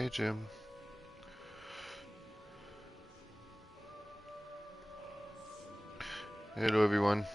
Hey, Jim. Hello, everyone.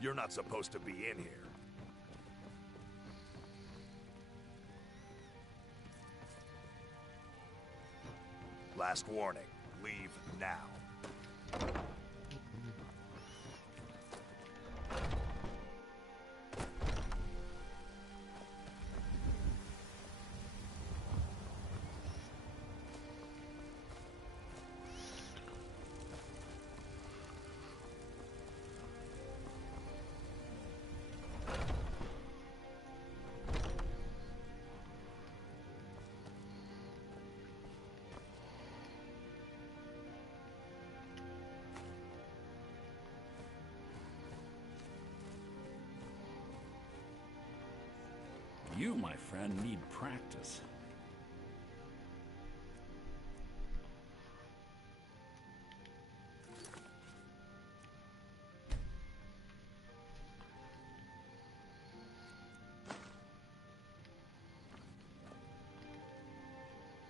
You're not supposed to be in here. Last warning. Leave now. You, my friend, need practice.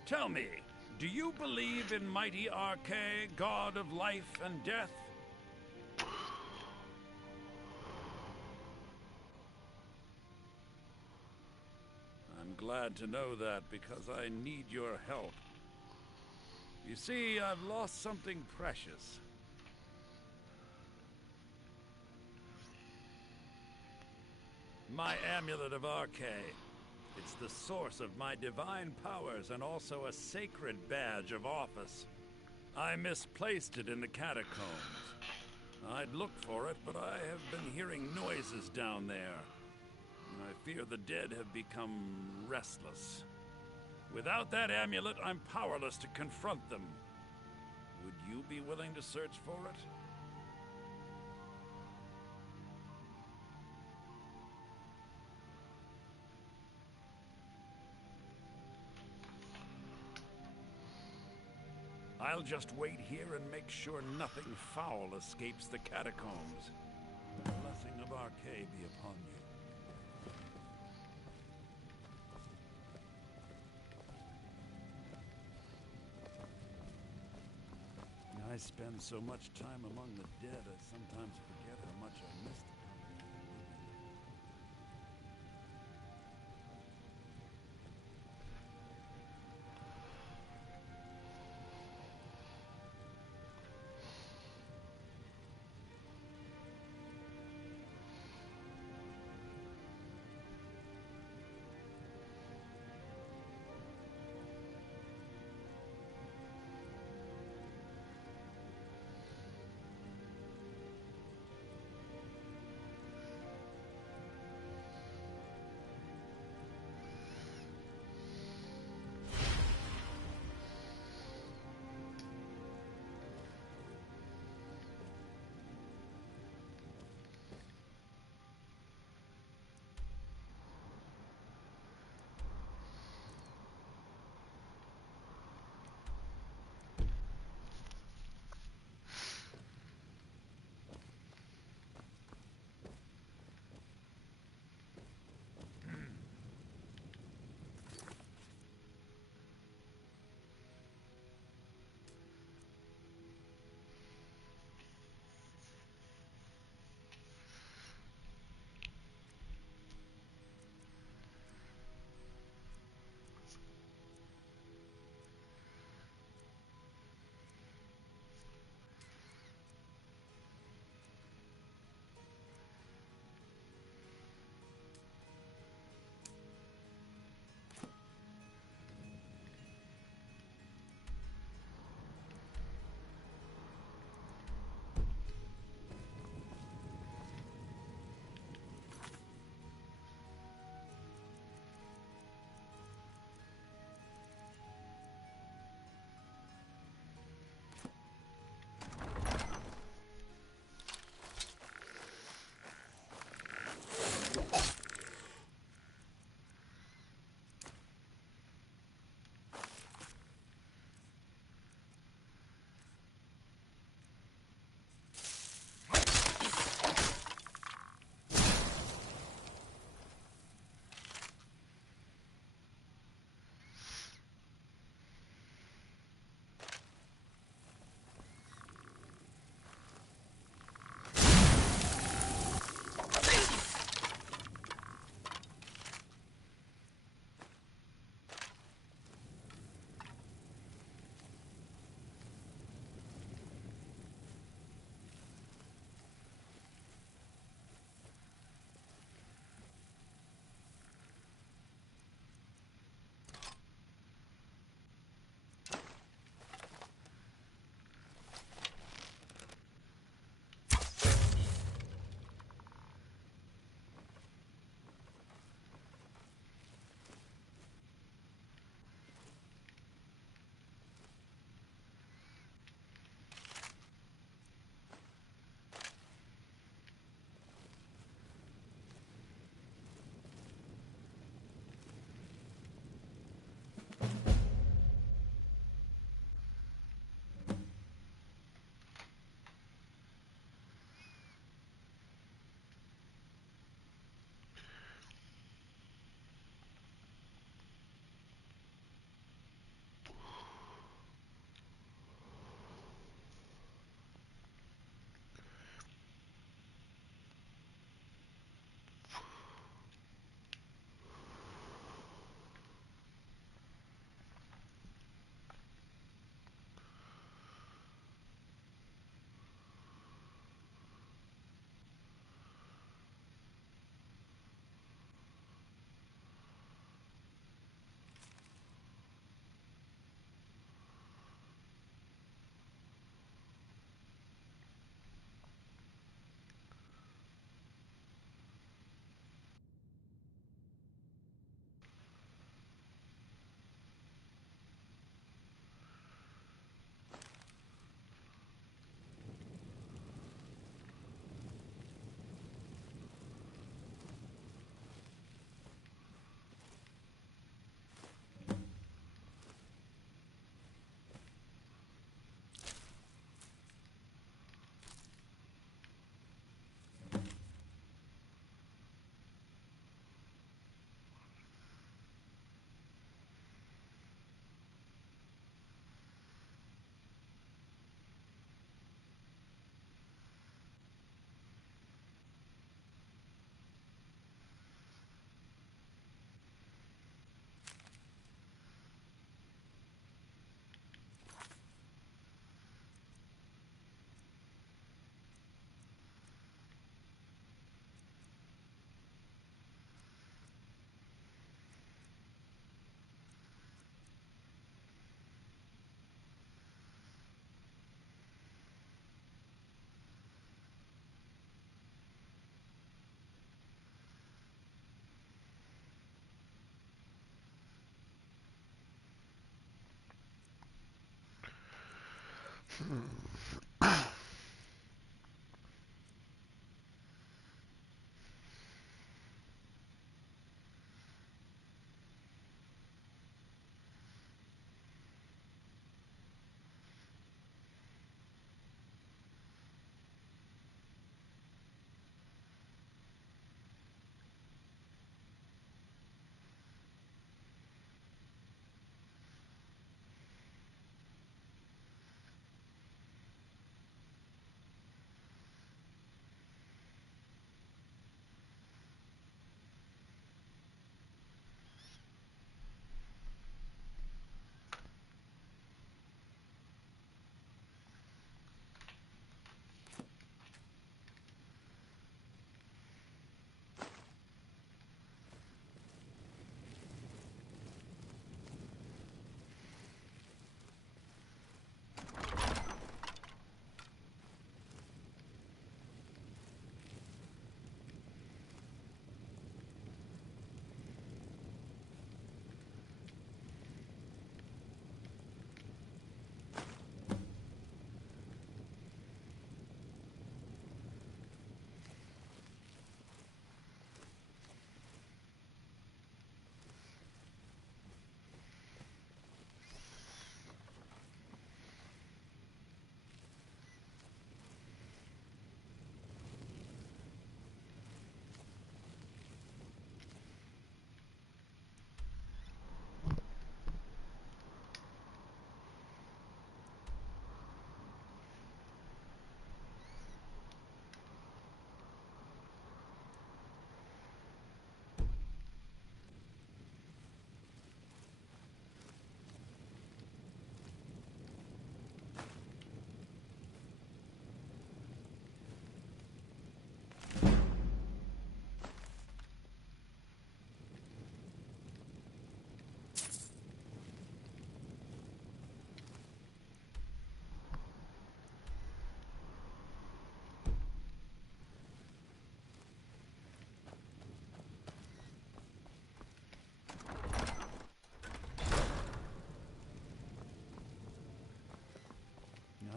Tell me, do you believe in mighty Arche, god of life and death? I'm glad to know that, because I need your help. You see, I've lost something precious. My amulet of Arche. It's the source of my divine powers and also a sacred badge of office. I misplaced it in the catacombs. I'd look for it, but I have been hearing noises down there. I fear the dead have become restless. Without that amulet, I'm powerless to confront them. Would you be willing to search for it? I'll just wait here and make sure nothing foul escapes the catacombs. The blessing of Arche be upon you. I spend so much time among the dead, I sometimes forget how much I miss the company of the living.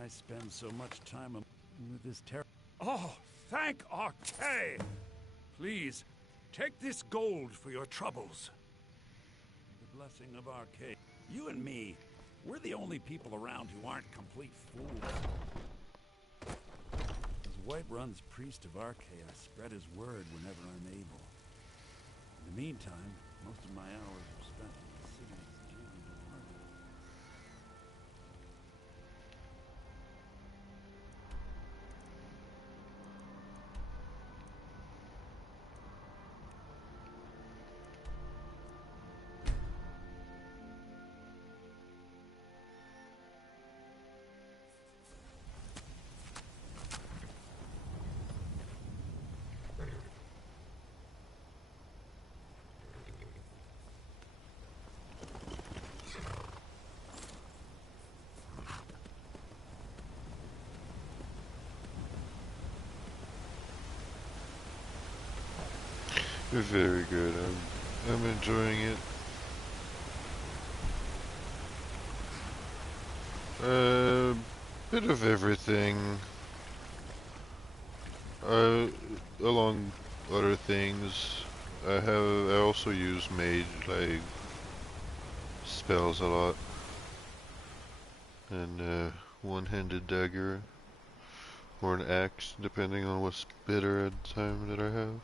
I spend so much time with this Oh, thank Archay! Please, take this gold for your troubles. The blessing of Archay. You and me, we're the only people around who aren't complete fools. As Whiterun's priest of Archay, I spread his word whenever I'm able. In the meantime, most of my hours are spent in the city's dearly departed. Very good. I'm enjoying it. Bit of everything. Along other things, I also use mage like spells a lot, and one-handed dagger or an axe, depending on what's better at the time that I have.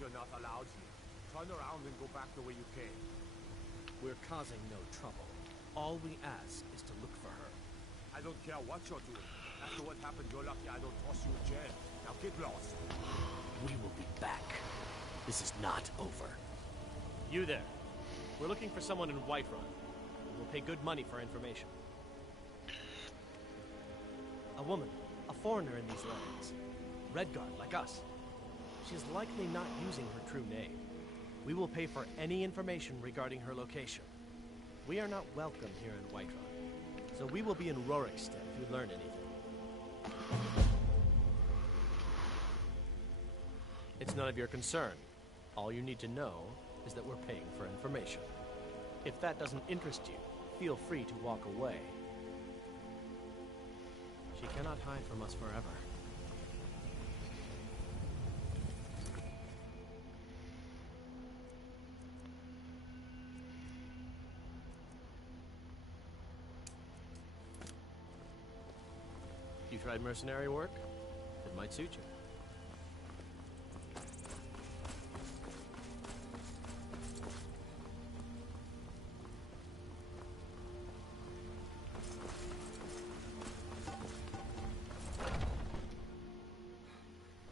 you're not allowed here. Turn around and go back the way you came. We're causing no trouble. All we ask is to look for her. I don't care what you're doing. After what happened, you're lucky I don't toss you in jail. Now get lost. We will be back. This is not over. You there. We're looking for someone in Whiterun. We'll pay good money for information. A woman. A foreigner in these lands. Redguard, like us. She's likely not using her true name. We will pay for any information regarding her location. We are not welcome here in Whiterun, so we will be in Rorikstead if you learn anything. It's none of your concern. All you need to know is that we're paying for information. If that doesn't interest you, feel free to walk away. She cannot hide from us forever. You tried mercenary work? It might suit you.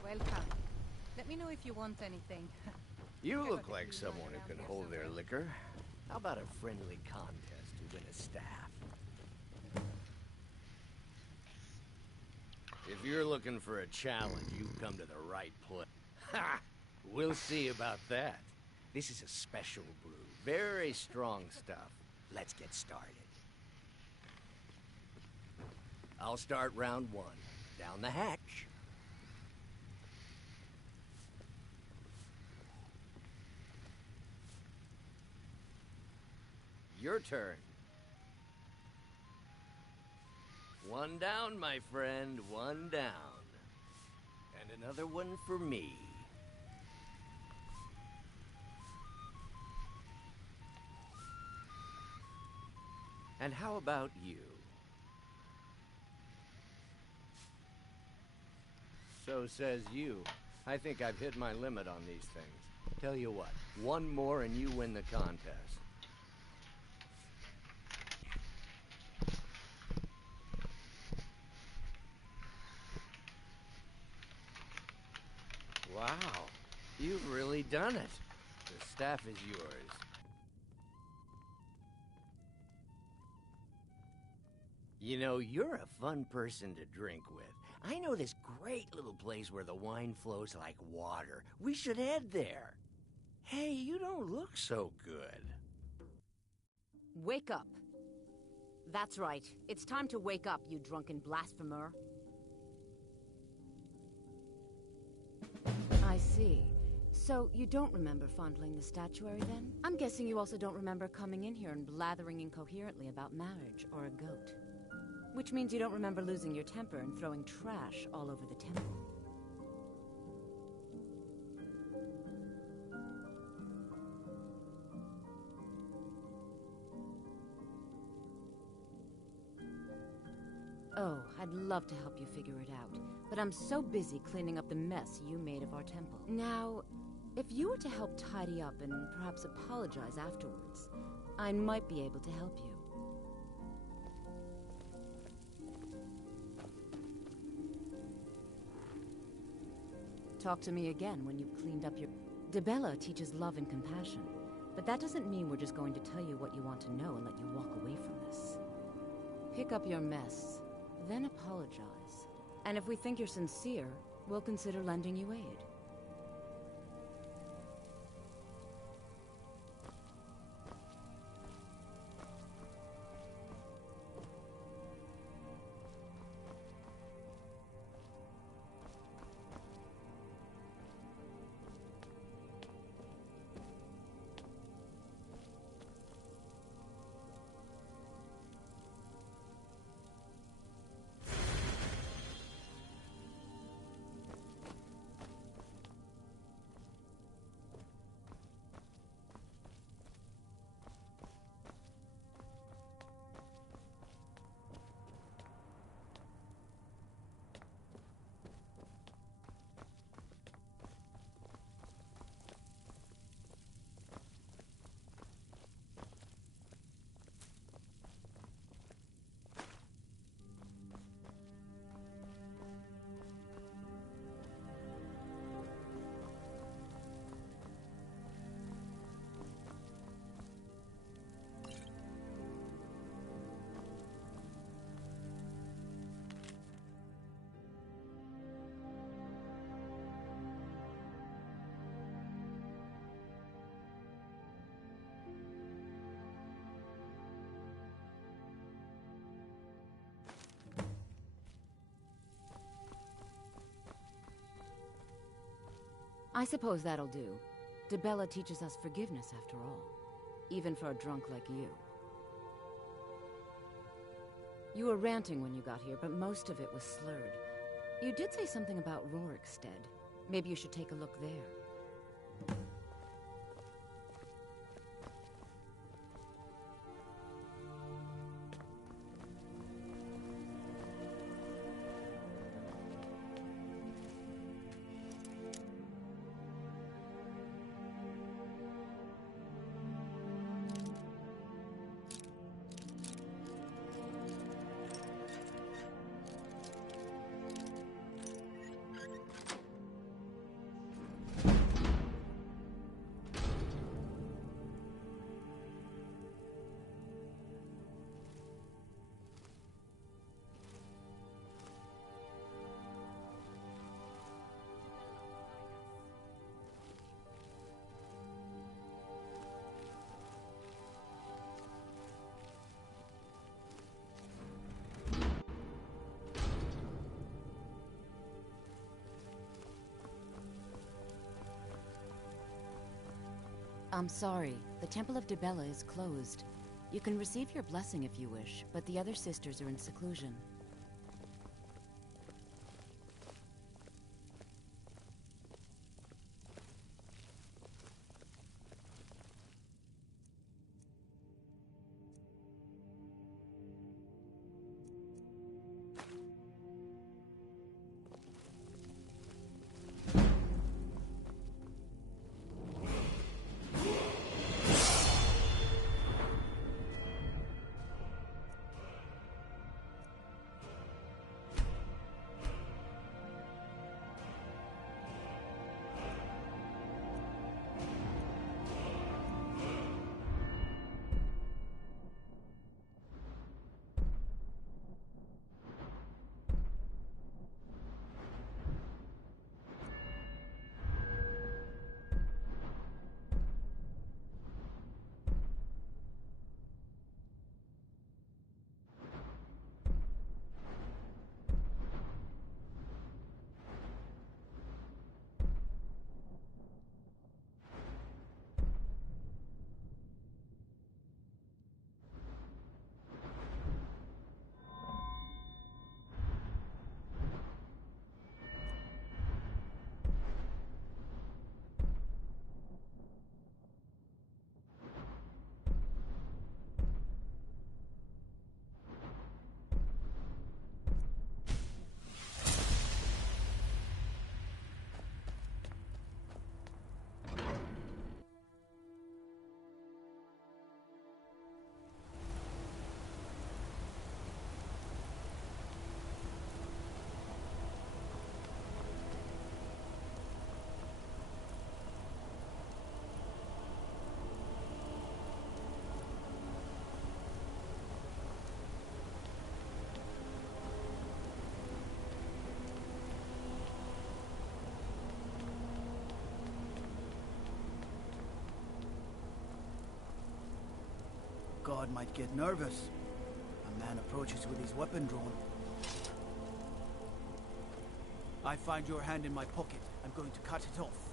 Welcome. Let me know if you want anything. You look like someone who can hold their liquor. How about a friendly contest to win a staff? If you're looking for a challenge, you've come to the right place. Ha! We'll see about that. This is a special brew. Very strong stuff. Let's get started. I'll start round one. Down the hatch. Your turn. One down, my friend, one down. And another one for me. And how about you? So says you. I think I've hit my limit on these things. Tell you what, one more and you win the contest. Wow, you've really done it. The staff is yours. You know, you're a fun person to drink with. I know this great little place where the wine flows like water. We should head there. Hey, you don't look so good. Wake up. That's right. It's time to wake up, you drunken blasphemer. I see. So, you don't remember fondling the statuary, then? I'm guessing you also don't remember coming in here and blathering incoherently about marriage or a goat. Which means you don't remember losing your temper and throwing trash all over the temple. Oh, I'd love to help you figure it out, but I'm so busy cleaning up the mess you made of our temple. Now, if you were to help tidy up and perhaps apologize afterwards, I might be able to help you. Talk to me again when you've cleaned up your... Dibella teaches love and compassion, but that doesn't mean we're just going to tell you what you want to know and let you walk away from this. Pick up your mess. Then apologize. And if we think you're sincere, we'll consider lending you aid. I suppose that'll do. Dibella teaches us forgiveness, after all. Even for a drunk like you. You were ranting when you got here, but most of it was slurred. You did say something about Rorikstead. Maybe you should take a look there. I'm sorry. The Temple of Dibella is closed. You can receive your blessing if you wish, but the other sisters are in seclusion. God might get nervous. A man approaches with his weapon drawn. I find your hand in my pocket. I'm going to cut it off.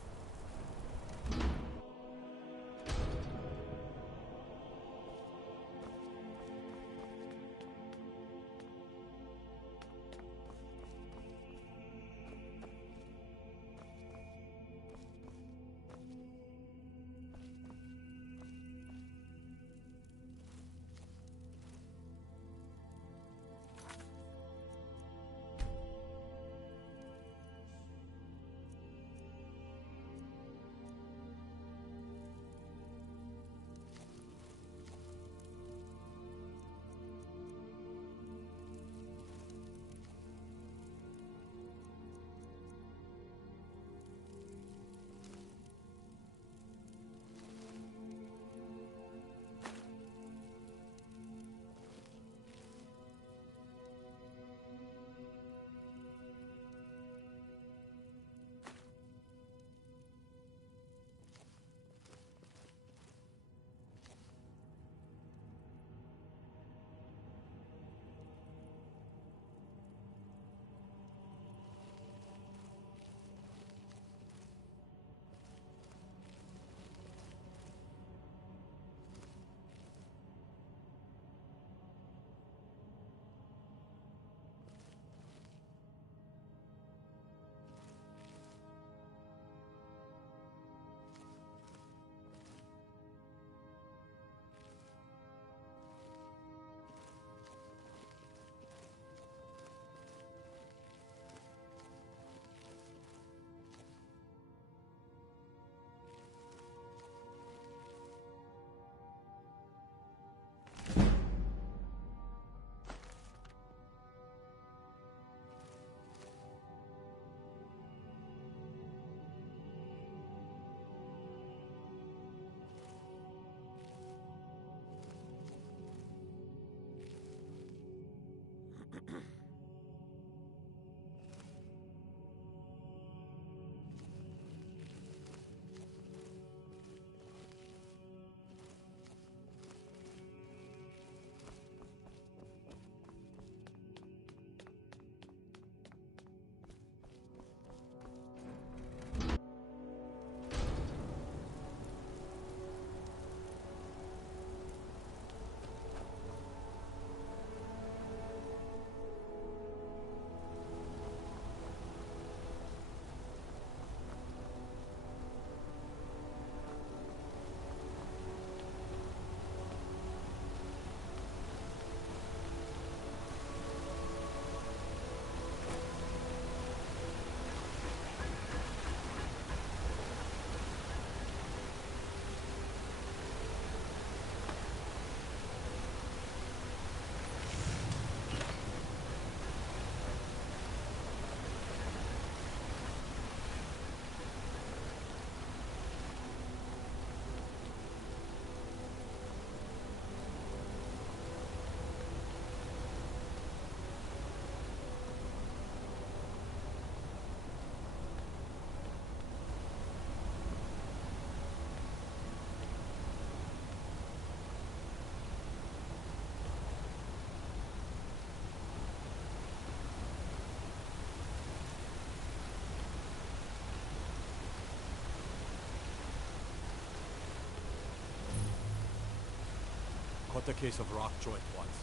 Caught a case of rock joint once.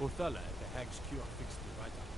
Othella at the Hag's Cure fixed me right up.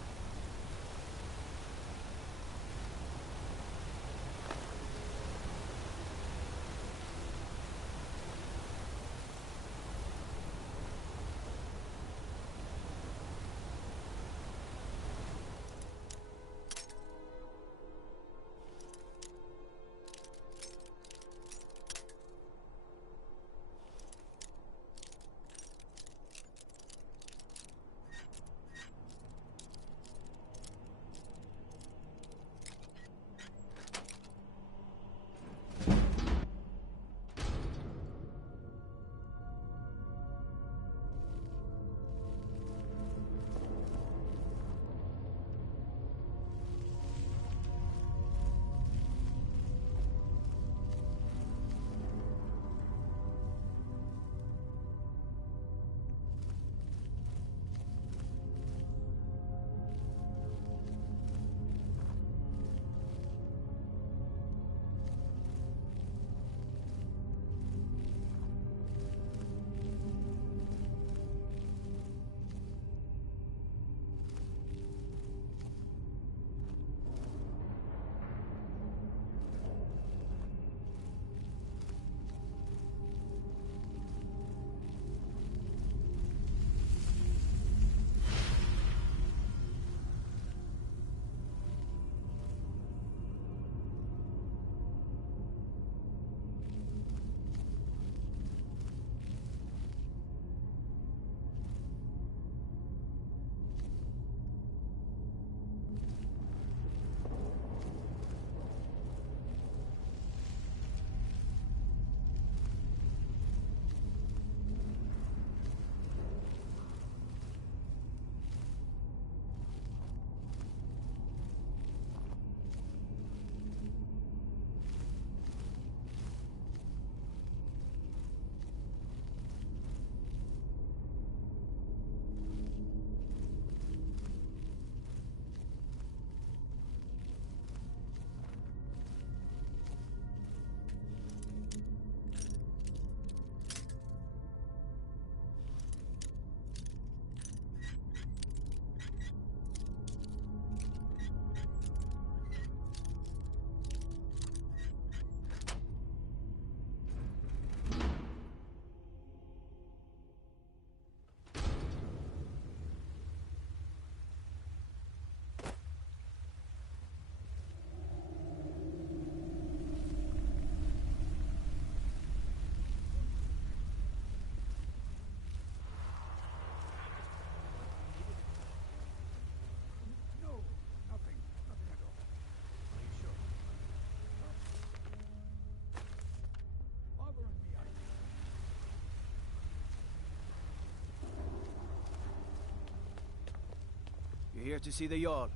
You're here to see the Jarl.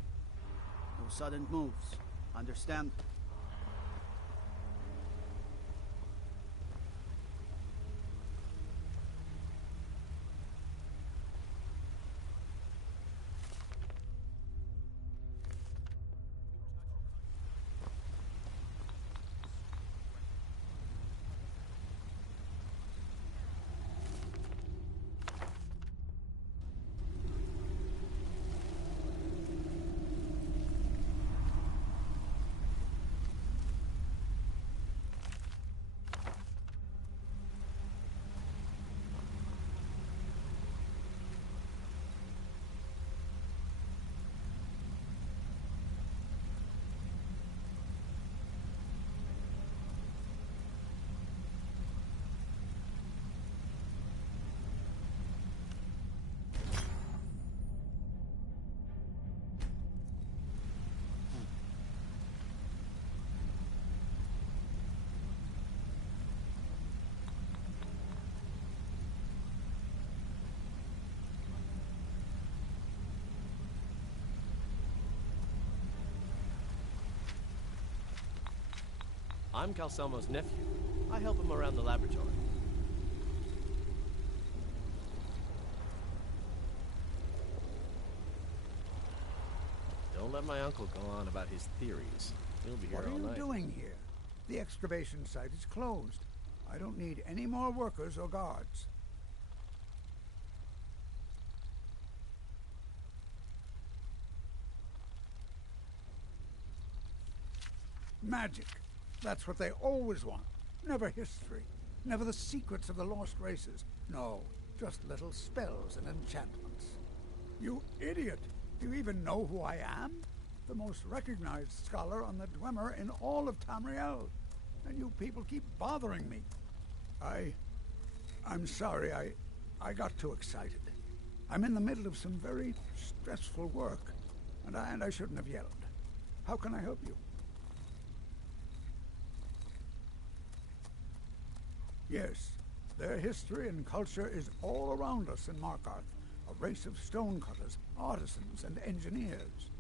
No sudden moves. Understand? I'm Calselmo's nephew. I help him around the laboratory. Don't let my uncle go on about his theories. He'll be here What are all you night. doing here? The excavation site is closed. I don't need any more workers or guards. Magic. That's what they always want. Never history. Never the secrets of the lost races. No, just little spells and enchantments. You idiot! Do you even know who I am? The most recognized scholar on the Dwemer in all of Tamriel. And you people keep bothering me. I'm sorry, I got too excited. I'm in the middle of some very stressful work, and I shouldn't have yelled. How can I help you? Yes, their history and culture is all around us in Markarth, a race of stonecutters, artisans, and engineers.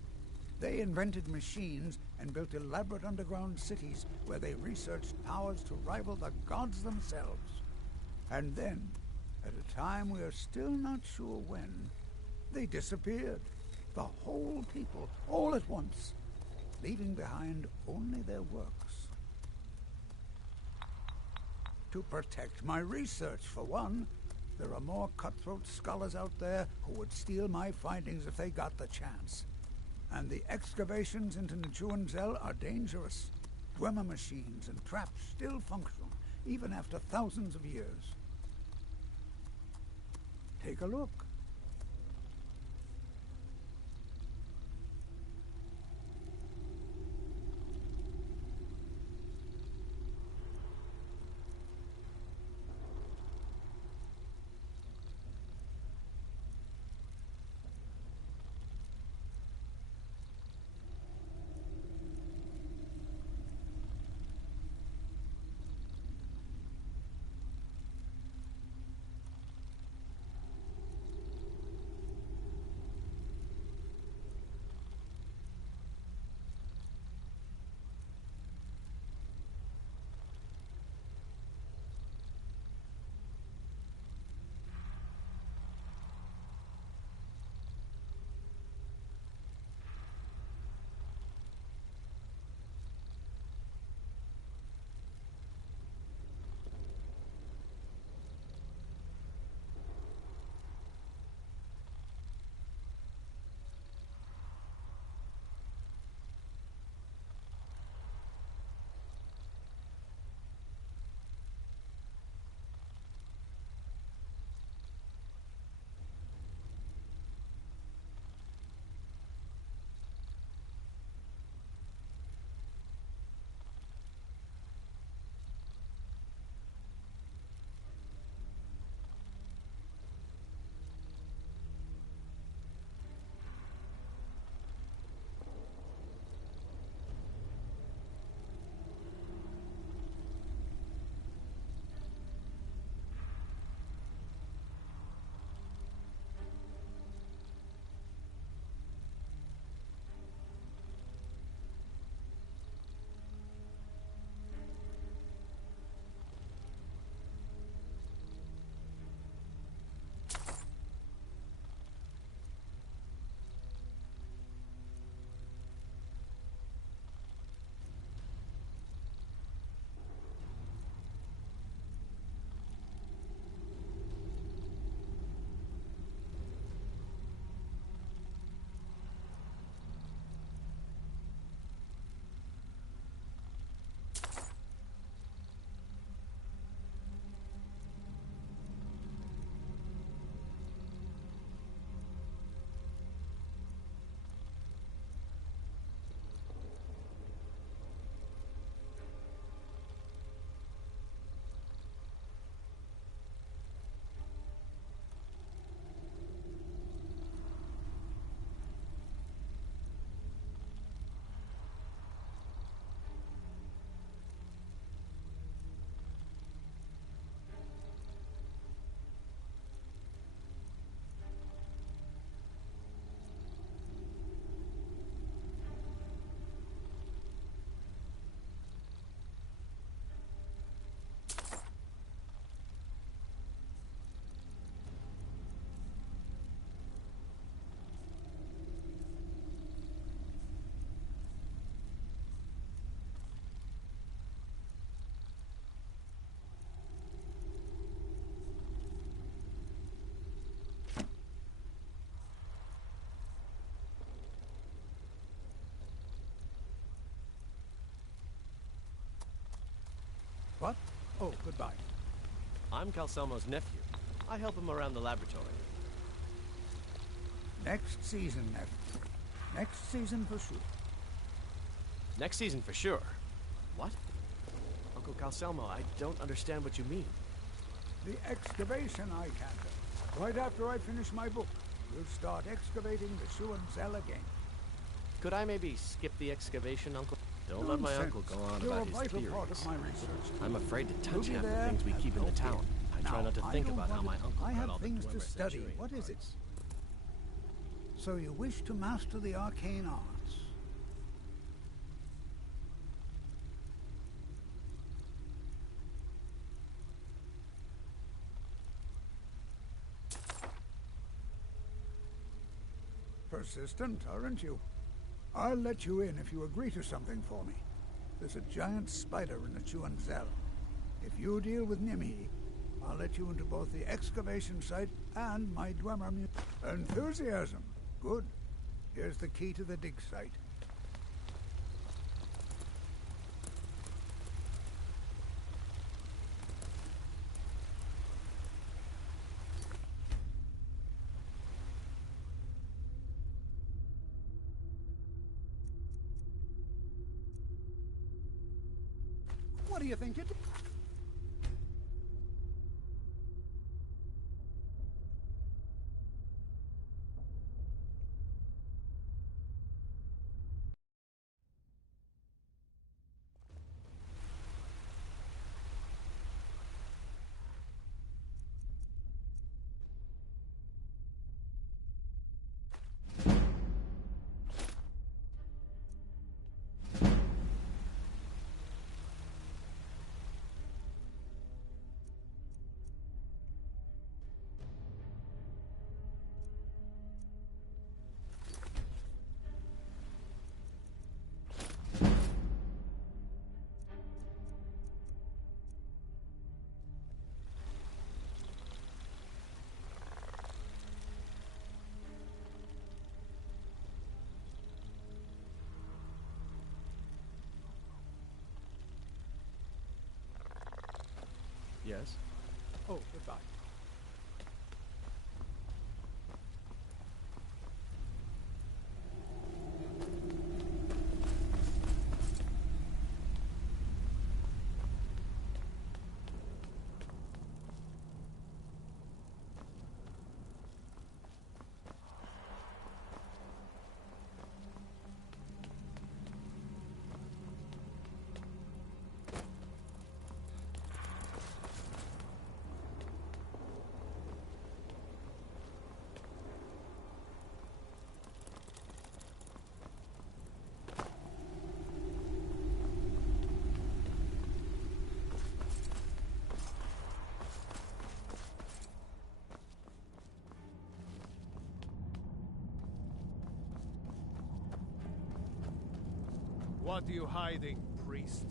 They invented machines and built elaborate underground cities where they researched powers to rival the gods themselves. And then, at a time we are still not sure when, they disappeared. The whole people, all at once, leaving behind only their works. To protect my research, for one. There are more cutthroat scholars out there who would steal my findings if they got the chance. And the excavations into Njuenzel are dangerous. Dwemer machines and traps still function, even after thousands of years. Take a look. What? Oh, goodbye. I'm Calcelmo's nephew. I help him around the laboratory. Next season, nephew. Next season for sure. Next season for sure. What? Uncle Calcelmo, I don't understand what you mean. The excavation I can't do. Right after I finish my book, we'll start excavating the Schuan Zell again. Could I maybe skip the excavation, Uncle? Don't let my uncle go on You're about a his vital theories. part of my research. I'm afraid to touch You'll half be the there things we at keep in the no town. fear. I try Now, not to I think don't about how want my to- uncle I got have all the things to Dwemer study. centurion What is it? parts. So you wish to master the arcane arts? Persistent, aren't you? I'll let you in if you agree to something for me. There's a giant spider in the Chuan Zell. If you deal with Nimhi, I'll let you into both the excavation site and my Dwemer museum. Enthusiasm. Good. Here's the key to the dig site. What do you think it... Yes? Oh, goodbye. What are you hiding, priest?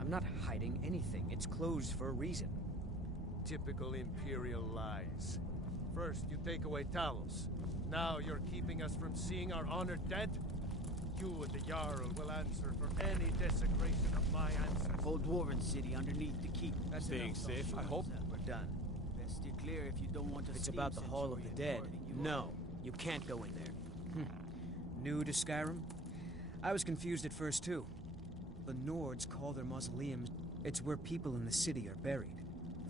I'm not hiding anything. It's closed for a reason. Typical Imperial lies. First, you take away Talos. Now you're keeping us from seeing our honored dead? You and the Jarl will answer for any desecration of my ancestors. Whole Dwarven city underneath the keep. That's Staying enough safe, Schuan I hope. Zell. We're done. Best steer clear if you don't want to. If it's about the Hall of the Dead, no, you can't go in there. New to Skyrim? I was confused at first, too. The Nords call their mausoleums. It's where people in the city are buried.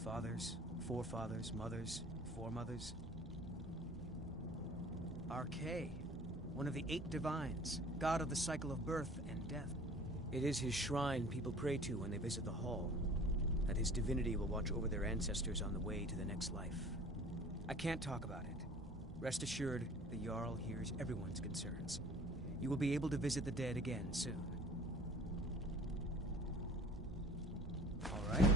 Fathers, forefathers, mothers, foremothers. Arkay, one of the 8 divines, god of the cycle of birth and death. It is his shrine people pray to when they visit the hall, that his divinity will watch over their ancestors on the way to the next life. I can't talk about it. Rest assured, the Jarl hears everyone's concerns. You will be able to visit the dead again soon. All right.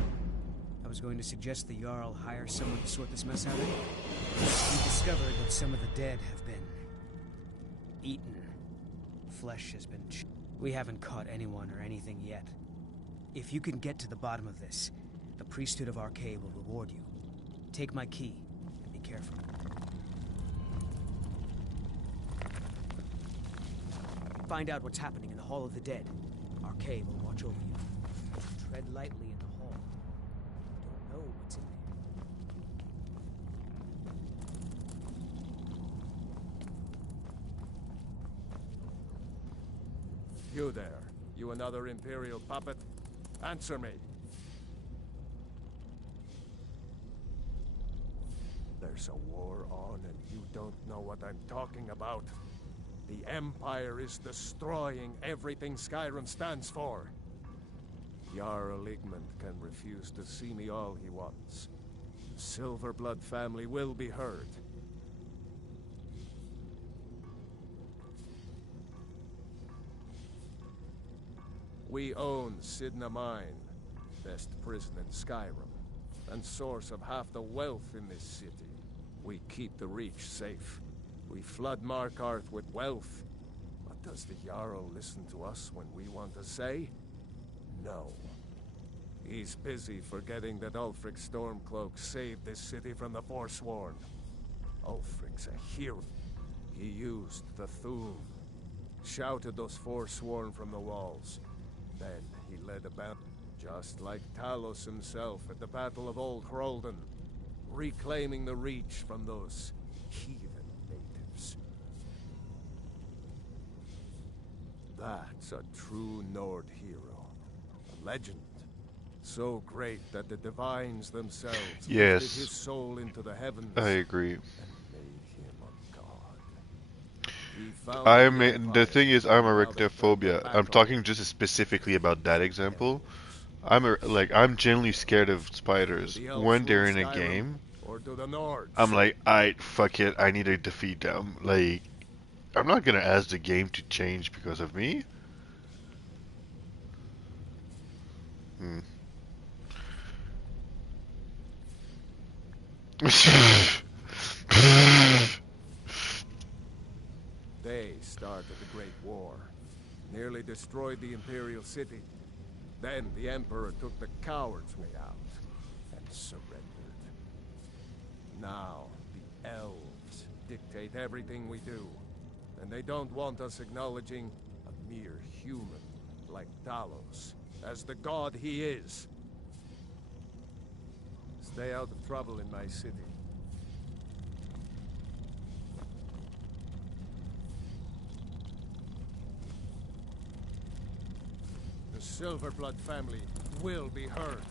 I was going to suggest the Jarl hire someone to sort this mess out. We discovered that some of the dead have been eaten. Flesh has been we haven't caught anyone or anything yet. If you can get to the bottom of this, the priesthood of Arkay will reward you. Take my key and be careful. Find out what's happening in the Hall of the Dead. Arkay will watch over you. Tread lightly in the hall. You there, you another Imperial puppet? Answer me. There's a war on and you don't know what I'm talking about. The Empire is destroying everything Skyrim stands for. Jarl Igmund can refuse to see me all he wants. The Silverblood family will be heard. We own Sidna Mine, best prison in Skyrim, and source of half the wealth in this city. We keep the Reach safe. We flood Markarth with wealth. But does the Jarl listen to us when we want to say? No. He's busy forgetting that Ulfric Stormcloak saved this city from the Forsworn. Ulfric's a hero. He used the Thum, shouted those Forsworn from the walls. Then he led a battle, just like Talos himself at the Battle of Old Hroldan, reclaiming the Reach from those heathen natives. That's a true Nord hero, a legend. So great that the divines themselves lifted his soul into the heavens. I agree. And made him a god. The thing is, I'm arachnophobia. I'm talking just specifically about that example. I'm genuinely scared of spiders. When they're in a game, I'm like, fuck it, I need to defeat them. Like, I'm not gonna ask the game to change because of me. They started the Great War, nearly destroyed the Imperial City. Then the Emperor took the coward's way out and surrendered. Now the elves dictate everything we do, and they don't want us acknowledging a mere human like Talos as the god he is. Stay out of trouble in my city. The Silverblood family will be heard.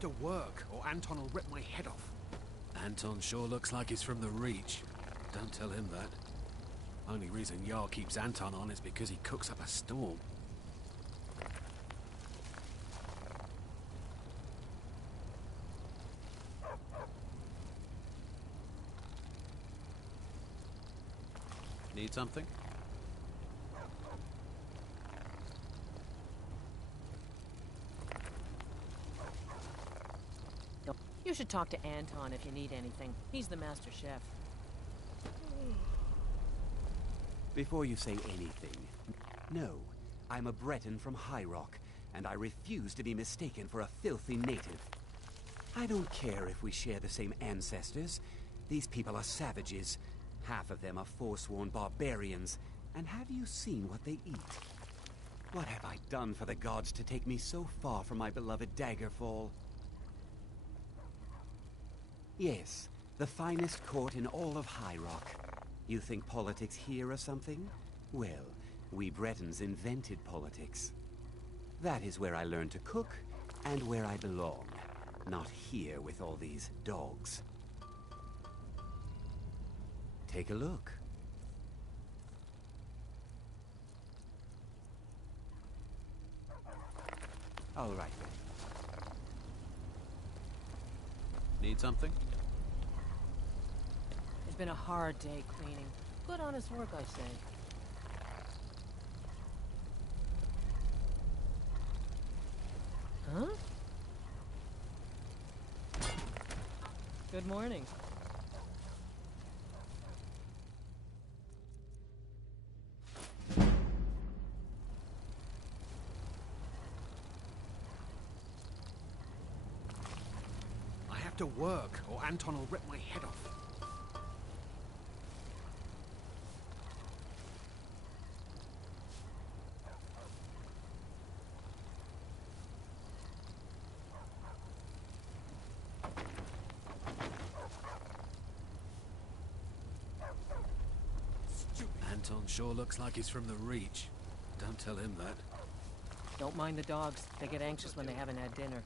to work, or Anton will rip my head off. Anton sure looks like he's from the Reach. Don't tell him that. Only reason Jarl keeps Anton on is because he cooks up a storm. Need something? You should talk to Anton if you need anything. He's the master chef. Before you say anything, no, I'm a Breton from High Rock, and I refuse to be mistaken for a filthy native. I don't care if we share the same ancestors. These people are savages. Half of them are forsworn barbarians. And have you seen what they eat? What have I done for the gods to take me so far from my beloved Daggerfall? Yes, the finest court in all of High Rock. You think politics here or something? Well, we Bretons invented politics. That is where I learned to cook, and where I belong. Not here with all these dogs. Take a look. All right then. Need something? It's been a hard day cleaning. Good honest work, I say. Huh? Good morning. I have to work, or Anton will rip my head off. Anton sure looks like he's from the Reach. Don't tell him that. Don't mind the dogs. They get anxious when they haven't had dinner.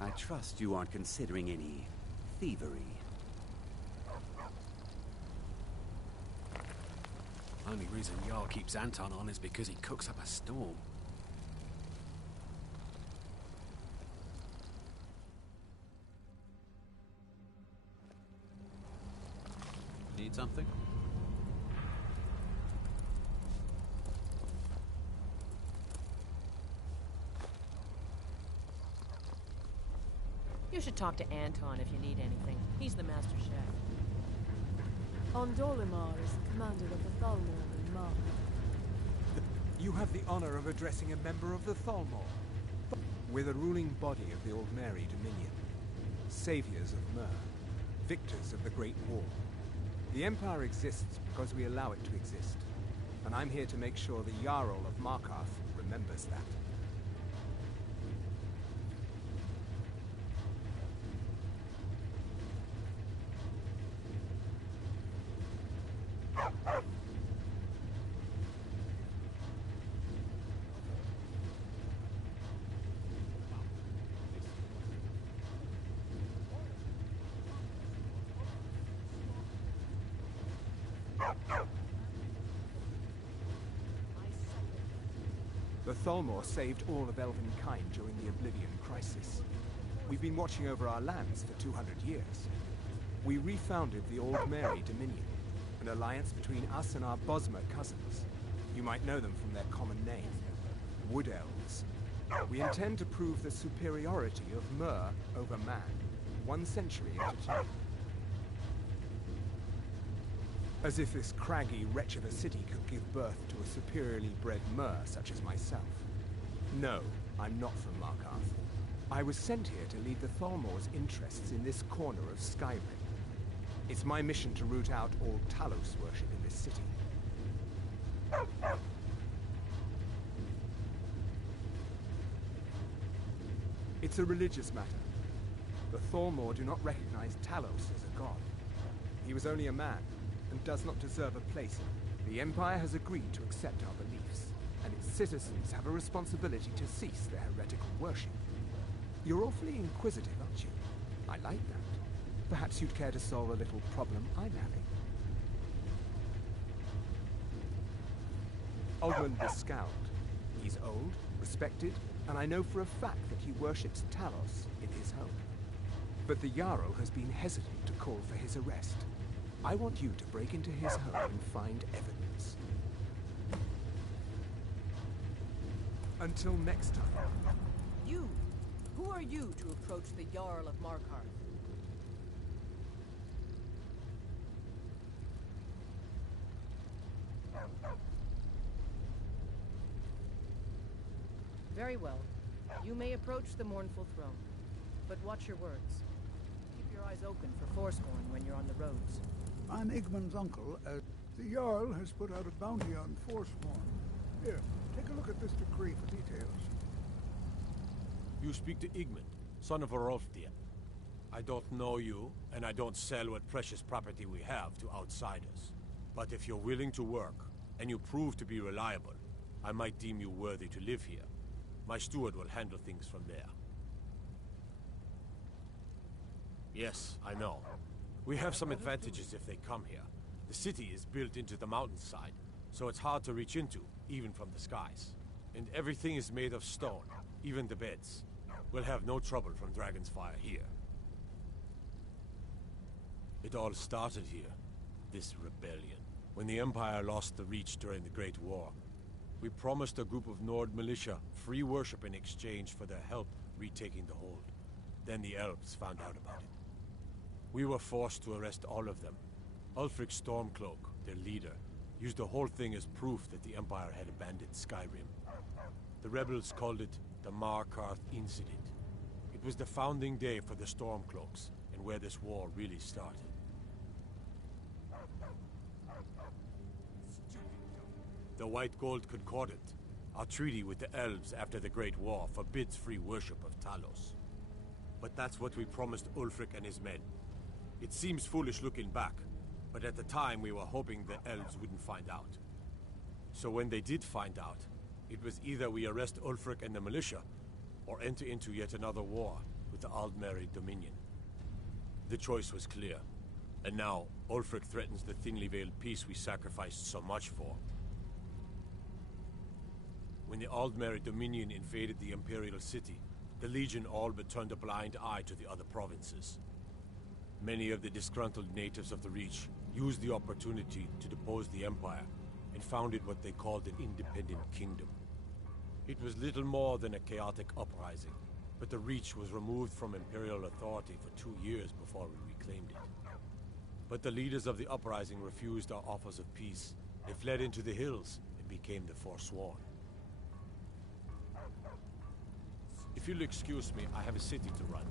I trust you aren't considering any thievery. Only reason Jarl keeps Anton on is because he cooks up a storm. Need something? You should talk to Anton if you need anything. He's the master chef. Ondolimar is the commander of the Thalmor in Mar. You have the honor of addressing a member of the Thalmor. We're the ruling body of the Old Mary Dominion. Saviors of Mer. Victors of the Great War. The Empire exists because we allow it to exist. And I'm here to make sure the Jarl of Markarth remembers that. The Thalmor saved all of Elvenkind during the Oblivion Crisis. We've been watching over our lands for 200 years. We refounded the Old Mary Dominion, an alliance between us and our Bosmer cousins. You might know them from their common name, Wood Elves. We intend to prove the superiority of Mer over man, 1 century at a time. As if this craggy wretch of a city could give birth to a superiorly bred mer such as myself. No, I'm not from Markarth. I was sent here to lead the Thalmor's interests in this corner of Skyrim. It's my mission to root out all Talos worship in this city. It's a religious matter. The Thalmor do not recognize Talos as a god. He was only a man, and does not deserve a place in it. The Empire has agreed to accept our beliefs, and its citizens have a responsibility to cease their heretical worship. You're awfully inquisitive, aren't you? I like that. Perhaps you'd care to solve a little problem I'm having. Ogmund the Scout. He's old, respected, and I know for a fact that he worships Talos in his home. But the Jarl has been hesitant to call for his arrest. I want you to break into his home and find evidence. Until next time. You! Who are you to approach the Jarl of Markarth? Very well. You may approach the mournful throne, but watch your words. Keep your eyes open for Forsworn when you're on the roads. I'm Igmund's uncle. The Jarl has put out a bounty on Forsworn. Here, take a look at this decree for details. You speak to Igmund, son of Arolfdir. I don't know you, and I don't sell what precious property we have to outsiders. But if you're willing to work, and you prove to be reliable, I might deem you worthy to live here. My steward will handle things from there. Yes, I know. We have some advantages if they come here. The city is built into the mountainside, so it's hard to reach into, even from the skies. And everything is made of stone, even the beds. We'll have no trouble from Dragon's Fire here. It all started here, this rebellion. When the Empire lost the Reach during the Great War, we promised a group of Nord militia free worship in exchange for their help retaking the hold. Then the elves found out about it. We were forced to arrest all of them. Ulfric Stormcloak, their leader, used the whole thing as proof that the Empire had abandoned Skyrim. The rebels called it the Markarth Incident. It was the founding day for the Stormcloaks, and where this war really started. The White Gold Concordat, our treaty with the elves after the Great War, forbids free worship of Talos. But that's what we promised Ulfric and his men. It seems foolish looking back, but at the time we were hoping the elves wouldn't find out. So when they did find out, it was either we arrest Ulfric and the militia, or enter into yet another war with the Aldmeri Dominion. The choice was clear, and now Ulfric threatens the thinly veiled peace we sacrificed so much for. When the Aldmeri Dominion invaded the Imperial City, the Legion all but turned a blind eye to the other provinces. Many of the disgruntled natives of the Reach used the opportunity to depose the Empire and founded what they called an independent kingdom. It was little more than a chaotic uprising, but the Reach was removed from Imperial authority for 2 years before we reclaimed it. But the leaders of the uprising refused our offers of peace. They fled into the hills and became the Forsworn. If you'll excuse me, I have a city to run.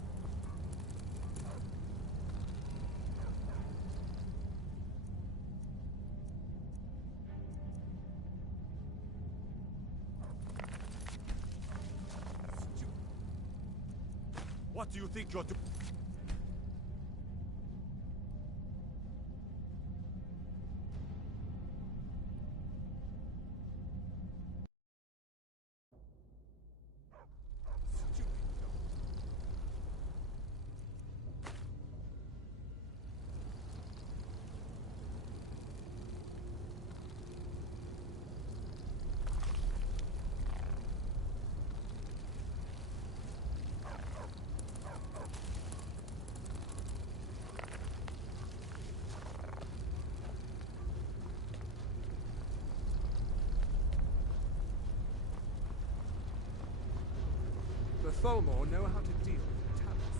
What do you think you're doing? The Thalmor know how to deal with Talos.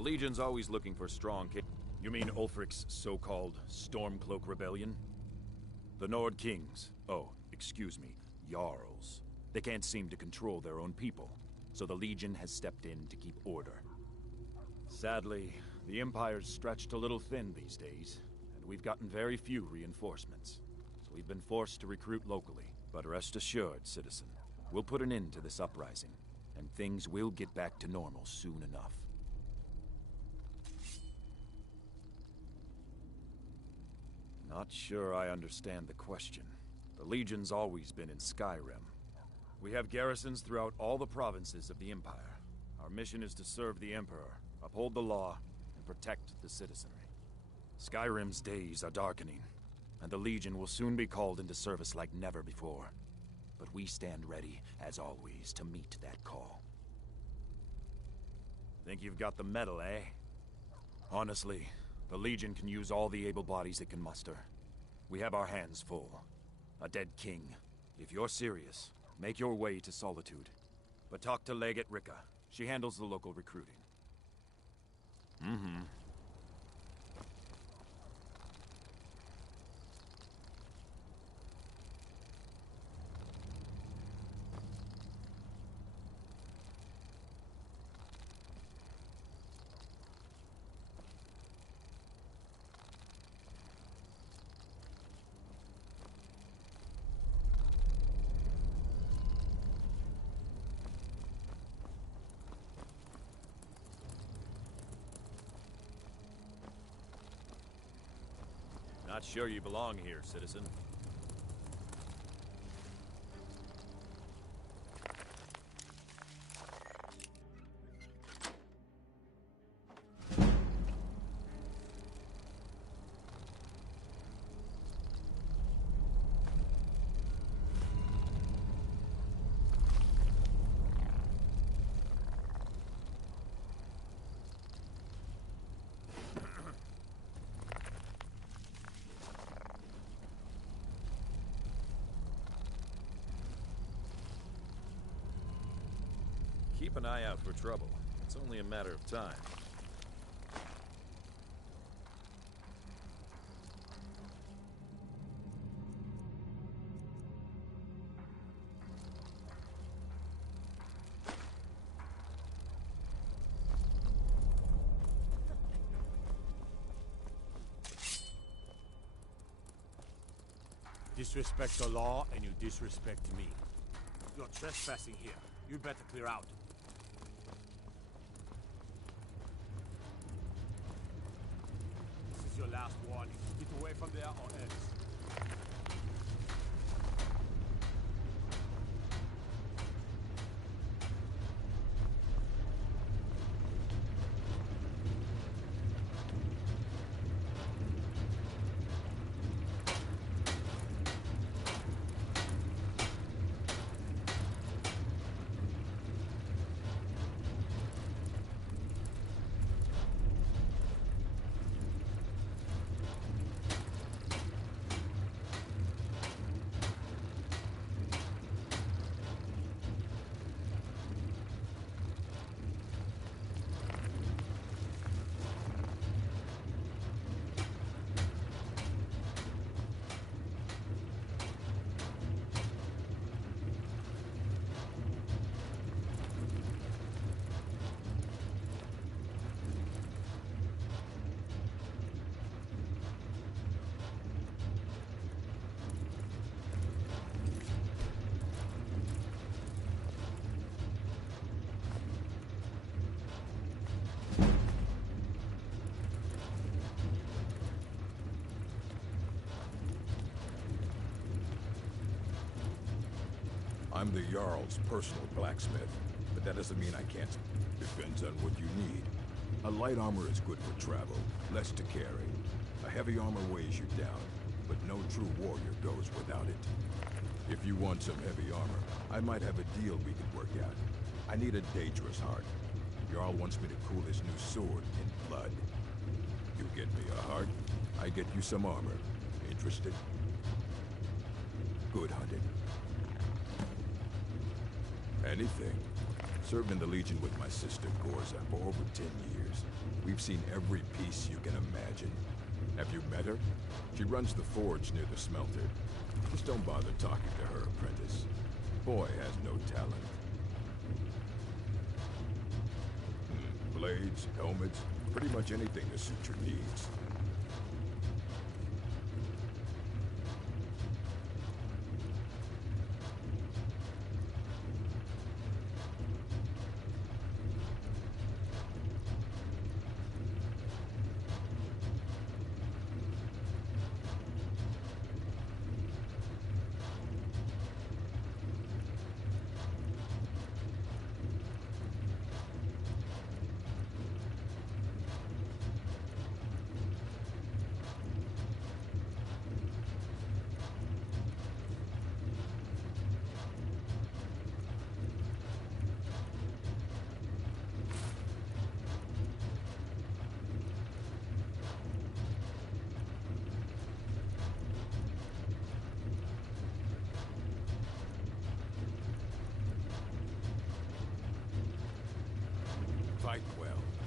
The Legion's always looking for strong You mean Ulfric's so-called Stormcloak Rebellion? The Nord Kings, excuse me, Jarls. They can't seem to control their own people, so the Legion has stepped in to keep order. Sadly, the Empire's stretched a little thin these days, and we've gotten very few reinforcements. So we've been forced to recruit locally. But rest assured, citizen, we'll put an end to this uprising, and things will get back to normal soon enough. Not sure I understand the question. The Legion's always been in Skyrim. We have garrisons throughout all the provinces of the Empire. Our mission is to serve the Emperor, uphold the law, and protect the citizenry. Skyrim's days are darkening, and the Legion will soon be called into service like never before. But we stand ready, as always, to meet that call. Think you've got the mettle, eh? Honestly, the Legion can use all the able bodies it can muster. We have our hands full. A dead king. If you're serious, make your way to Solitude. But talk to Legate Rika. She handles the local recruiting. Mm-hmm. Not sure you belong here, citizen. Keep an eye out for trouble. It's only a matter of time. Disrespect the law, and you disrespect me. You're trespassing here. You'd better clear out. This is your last warning. Get away from there or else. I'm the Jarl's personal blacksmith, but that doesn't mean I can't. Depends on what you need. A light armor is good for travel, less to carry. A heavy armor weighs you down, but no true warrior goes without it. If you want some heavy armor, I might have a deal we could work out. I need a dangerous heart. Jarl wants me to cool his new sword in blood. You get me a heart, I get you some armor. Interested? Good hunting. Anything. Served in the Legion with my sister, Gorza, for over 10 years. We've seen every piece you can imagine. Have you met her? She runs the forge near the smelter. Just don't bother talking to her, apprentice. Boy has no talent. Blades, helmets, pretty much anything to suit your needs. Fight well.